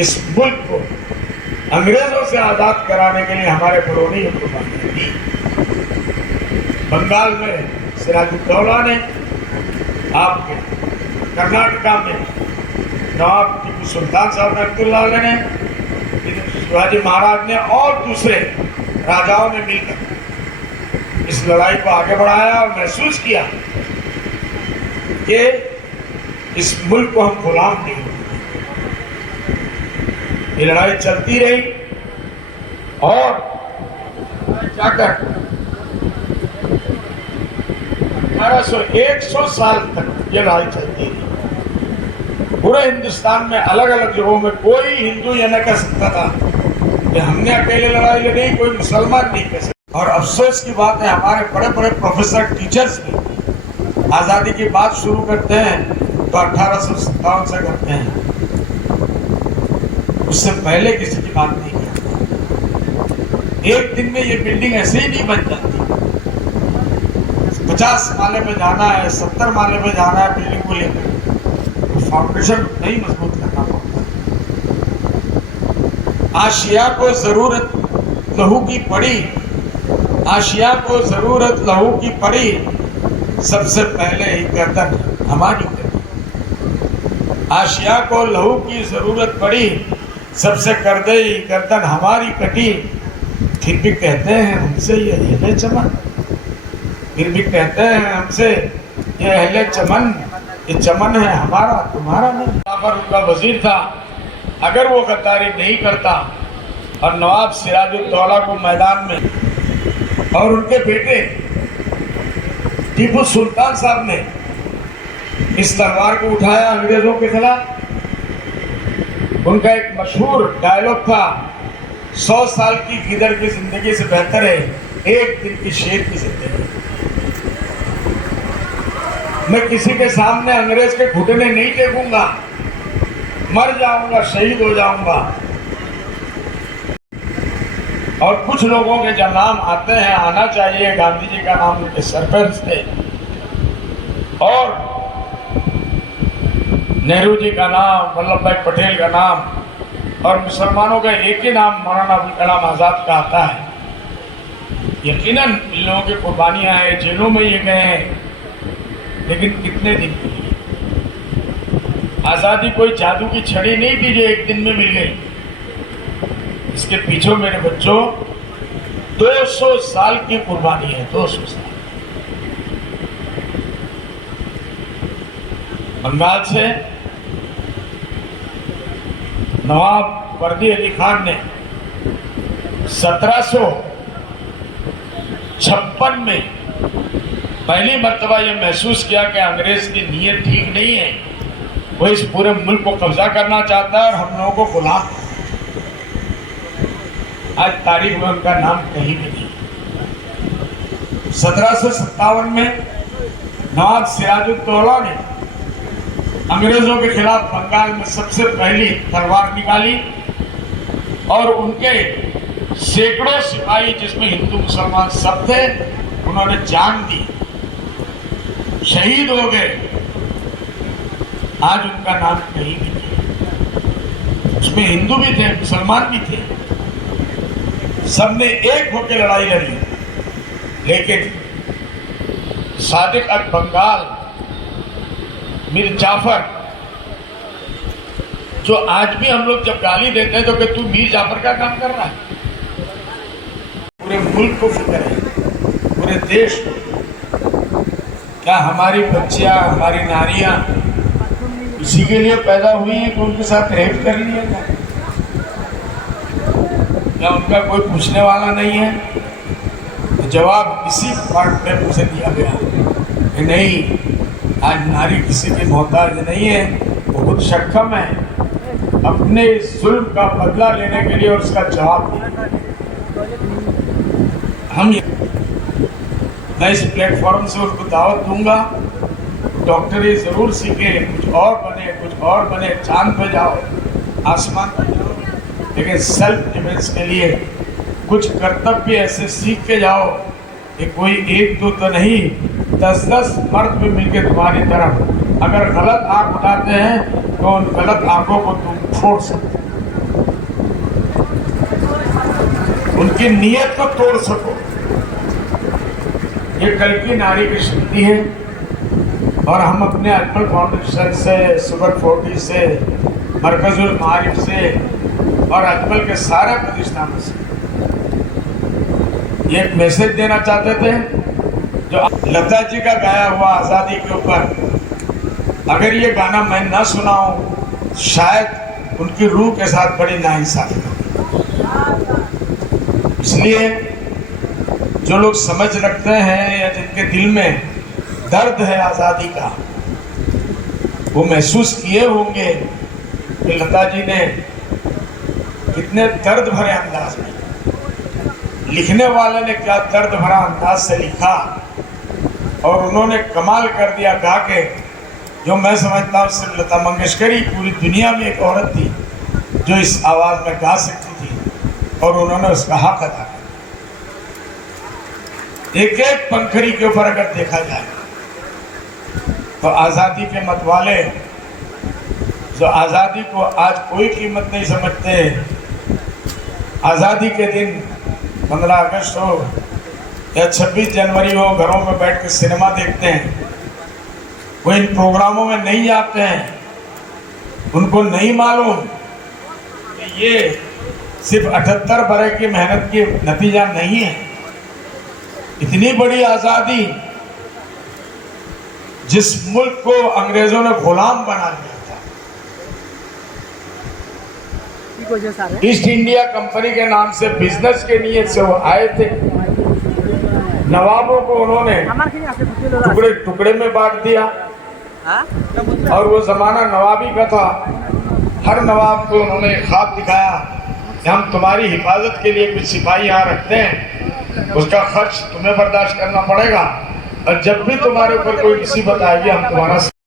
इस मुल्क को अंग्रेजों से आजाद कराने के लिए हमारे बड़ों ने कुर्बानी दी। बंगाल में सिराजुद्दौला ने, आपके कर्नाटका में नवाब टीपू सुल्तान साहब रखतुल्लाह ने, शिवाजी महाराज ने और दूसरे राजाओं ने मिलकर इस लड़ाई को आगे बढ़ाया और महसूस किया कि इस मुल्क को हम गुलाम नहीं होंगे। ये लड़ाई चलती रही और जाकर 100 साल तक ये लड़ाई चलती रही। पूरे हिंदुस्तान में अलग अलग जगहों में कोई हिंदू ये न कह सकता था कि हमने अकेले लड़ाई लड़ी, कोई मुसलमान नहीं कह सकता। और अफसोस की बात है, हमारे बड़े बड़े प्रोफेसर टीचर्स भी आज़ादी की बात शुरू करते हैं तो 1857 से करते हैं, उससे पहले किसी की बात नहीं करते। एक दिन में ये बिल्डिंग ऐसे ही नहीं बन जाती। 50 माले पे जाना है, 70 माले पे जाना है बिल्डिंग को लेकर, तो फाउंडेशन नहीं मजबूत करना पड़ता। आशिया को जरूरत लहू की पड़ी, आशिया को जरूरत लहू की पड़ी, सबसे पहले ही गर्दन हमारी कटी। आशिया को लहू की जरूरत पड़ी, सबसे कर दे गर्दन हमारी कटी। फिर भी कहते हैं हमसे ये अहले चमन, फिर भी कहते हैं हमसे ये अहले चमन, ये चमन है हमारा तुम्हारा नहीं। यहाँ पर उनका वजीर था, अगर वो गद्दारी नहीं करता और नवाब सिराजुद्दौला को मैदान में और उनके बेटे टीपू सुल्तान साहब ने इस तलवार को उठाया अंग्रेजों के खिलाफ। उनका एक मशहूर डायलॉग था, 100 साल की गिदड़ की जिंदगी से बेहतर है एक दिन की शेर की जिंदगी। मैं किसी के सामने अंग्रेज के घुटने नहीं टेकूंगा, मर जाऊंगा, शहीद हो जाऊंगा। और कुछ लोगों के जब नाम आते हैं, आना चाहिए, गांधी जी का नाम उनके सरपंच थे और नेहरू जी का नाम, वल्लभ भाई पटेल का नाम और मुसलमानों का एक ही नाम मौलाना अबुल कलाम आज़ाद का आता है। यकीनन इन लोगों की कुर्बानियां हैं, जेलों में ये गए हैं, लेकिन कितने दिन के लिए? आज़ादी कोई जादू की छड़ी नहीं थी जो एक दिन में मिल गई। इसके पीछे मेरे बच्चों 200 साल की कुर्बानी है, 200 साल। बंगाल से नवाब वर्दी अली खान ने 1756 में पहली मर्तबा यह महसूस किया कि अंग्रेज की नीयत ठीक नहीं है, वो इस पूरे मुल्क को कब्जा करना चाहता है और हम लोगों को गुलाम। आज तारीख में उनका नाम कहीं भी नहीं। 1757 में नवाब सिराजुद्दौला ने अंग्रेजों के खिलाफ बंगाल में सबसे पहली तलवार निकाली और उनके सैकड़ों सिपाही, जिसमें हिंदू मुसलमान सब थे, उन्होंने जान दी, शहीद हो गए। आज उनका नाम कहीं भी नहीं। उसमें हिंदू भी थे, मुसलमान भी थे, सबने एक होकर लड़ाई लड़ी। लेकिन सादिक अल बंगाल मीर जाफर, जो आज भी हम लोग जब गाली देते हैं तो कि तू मीर जाफर का काम कर रहा है, पूरे मुल्क को फिक्र है, पूरे देश को। क्या हमारी बच्चियां, हमारी नारियां इसी के लिए पैदा हुई हैं कि उनके साथ रेप कर लिया जाए? क्या उनका कोई पूछने वाला नहीं है? तो जवाब इसी पार्ट में मुझे दिया गया कि नहीं, आज नारी किसी की मोहताज नहीं है, बहुत सक्षम है अपने जुल्म का बदला लेने के लिए और उसका जवाब देने। मैं इस प्लेटफॉर्म से उनको दावत दूंगा, डॉक्टरी जरूर सीखे, कुछ और बने, कुछ और बने, चांद पे जाओ, आसमान पे जाओ, लेकिन सेल्फ डिफेंस के लिए कुछ कर्तव्य ऐसे सीख के जाओ कि कोई एक दो तो नहीं, 10-10 मर्द भी मिलकर तुम्हारी तरफ अगर गलत आंख उठाते हैं तो उन गलत आंखों को तुम फोड़ सकते हो। उनकी नीयत को तोड़ सको। ये कल की नारी की शक्ति है। और हम अपने अजमल फाउंडेशन से, सुपर 40 से, मरकजुल मारिफ से और अजमल के सारे प्रतिष्ठानों से ये एक मैसेज देना चाहते थे। जो लता जी का गाया हुआ आज़ादी के ऊपर, अगर ये गाना मैं ना सुनाऊं, शायद उनकी रूह के साथ बड़ी नाइंसाफी होगी। इसलिए जो लोग समझ रखते हैं या जिनके दिल में दर्द है आज़ादी का, वो महसूस किए होंगे कि लता जी ने कितने दर्द भरे अंदाज में, लिखने वाले ने क्या दर्द भरा अंदाज से लिखा और उन्होंने कमाल कर दिया गा के। जो मैं समझता हूँ सिर्फ लता मंगेशकर ही पूरी दुनिया में एक औरत थी जो इस आवाज़ में गा सकती थी और उन्होंने उसका हक अदा किया। एक एक पंखड़ी के ऊपर अगर देखा जाए तो आज़ादी के मतवाले जो आज़ादी को आज कोई कीमत नहीं समझते, आज़ादी के दिन 15 अगस्त हो या 26 जनवरी हो, घरों में बैठ कर सिनेमा देखते हैं, वो इन प्रोग्रामों में नहीं आते हैं। उनको नहीं मालूम कि ये सिर्फ 78 बरस की मेहनत की नतीजा नहीं है। इतनी बड़ी आज़ादी जिस मुल्क को अंग्रेजों ने गुलाम बना दिया था, ईस्ट इंडिया कंपनी के नाम से बिजनेस के नीयत से वो आए थे। नवाबों को उन्होंने टुकड़े टुकड़े में बांट दिया और वो जमाना नवाबी का था। हर नवाब को उन्होंने ख्वाब दिखाया कि हम तुम्हारी हिफाजत के लिए कुछ सिपाही यहाँ रखते हैं, उसका खर्च तुम्हें बर्दाश्त करना पड़ेगा और जब भी तुम्हारे ऊपर कोई मुसीबत आएगी हम तुम्हारा